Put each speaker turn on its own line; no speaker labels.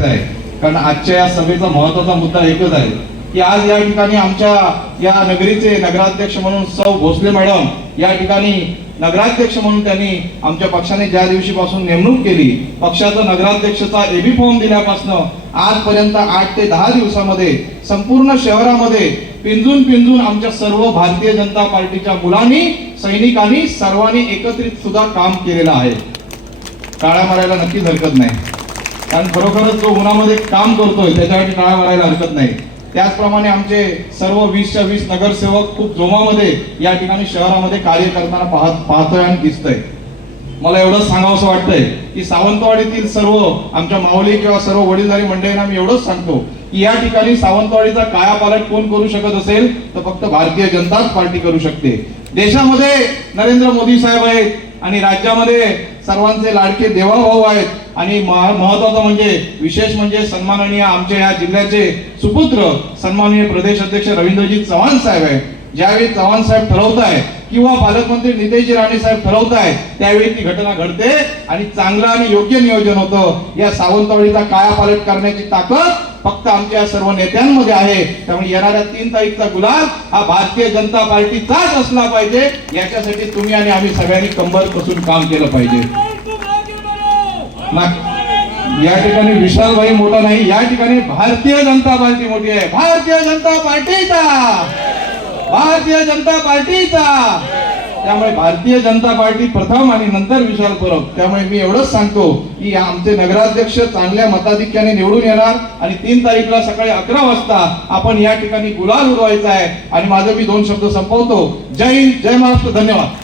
गरजेचं आहे. कारण आजच्या या सभेचा महत्त्वाचा मुद्दा एकच आहे की आज या ठिकाणी आमच्या या नगरीचे नगराध्यक्ष म्हणून सौ भोसले मॅडम या ठिकाणी नगराध्यक्ष म्हणून त्यांनी आमच्या पक्षाने ज्या दिवशीपासून नेमणूक केली पक्षाचा नगराध्यक्षचा एबी फॉर्म दिल्यापासून आजपर्यंत आठ ते दहा दिवसामध्ये संपूर्ण शहरामध्ये पिंजून पिंजून आमच्या सर्व भारतीय जनता पार्टीच्या मुलांनी सैनिकांनी सर्वांनी एकत्रित सुद्धा काम केलेलं आहे. काळ्या मारायला नक्कीच हरकत नाही. कारण खरोखरच जो उन्हामध्ये काम करतोय त्याच्यासाठी टाळा मारायला हरकत नाही. त्याचप्रमाणे आमचे सर्व वीसच्या वीस नगरसेवक खूप जोमामध्ये या ठिकाणी शहरामध्ये कार्य करताना पाहत पाहतोय आणि दिसतंय. मला एवढंच सांगावंसं वाटतंय की सावंतवाडीतील सर्व आमच्या माऊली किंवा सर्व वडीलधारी मंडळींना मी एवढंच सांगतो की या ठिकाणी सावंतवाडीचा कायापालट कोण करू शकत असेल तर फक्त भारतीय जनताच पार्टी करू शकते. देशामध्ये नरेंद्र मोदी साहेब आहेत आणि राज्यामध्ये सर्वांचे लाडके देवाभाऊ आहेत. आणि महत्वाचं म्हणजे विशेष म्हणजे सन्माननीय आमच्या या जिल्ह्याचे सुपुत्र सन्माननीय प्रदेश अध्यक्ष रवींद्रजी चव्हाण साहेब आहेत. ज्यावेळी चव्हाण साहेब ठरवताय किंवा पालकमंत्री नितेशजी राणे साहेब ठरवताय त्यावेळी ती घटना घडते आणि चांगलं आणि योग्य नियोजन होतं. या सावंतवाडीचा कायापालट करण्याची ताकद फक्त आमच्या सर्व नेत्यांमध्ये आहे. त्यामुळे येणाऱ्या तीन तारीखचा गुलाब हा भारतीय जनता पार्टीचाच असला पाहिजे. याच्यासाठी तुम्ही आणि आम्ही सगळ्यांनी कंबर कसून काम केलं पाहिजे. या ठिकाणी विशालभाई मोठा नाही या ठिकाणी भारतीय जनता पार्टी मोठी आहे. भारतीय जनता पार्टीचा! भारतीय जनता पार्टीचा! त्यामुळे भारतीय जनता पार्टी प्रथम आणि नंतर विशाल परब. त्यामुळे मी एवढंच सांगतो की आमचे नगराध्यक्ष चांगल्या मताधिक्याने निवडून येणार आणि तीन तारीखला सकाळी अकरा वाजता आपण या ठिकाणी गुलाल उडवायचा आहे. आणि माझं मी दोन शब्द संपवतो. जय हिंद जय महाराष्ट्र धन्यवाद.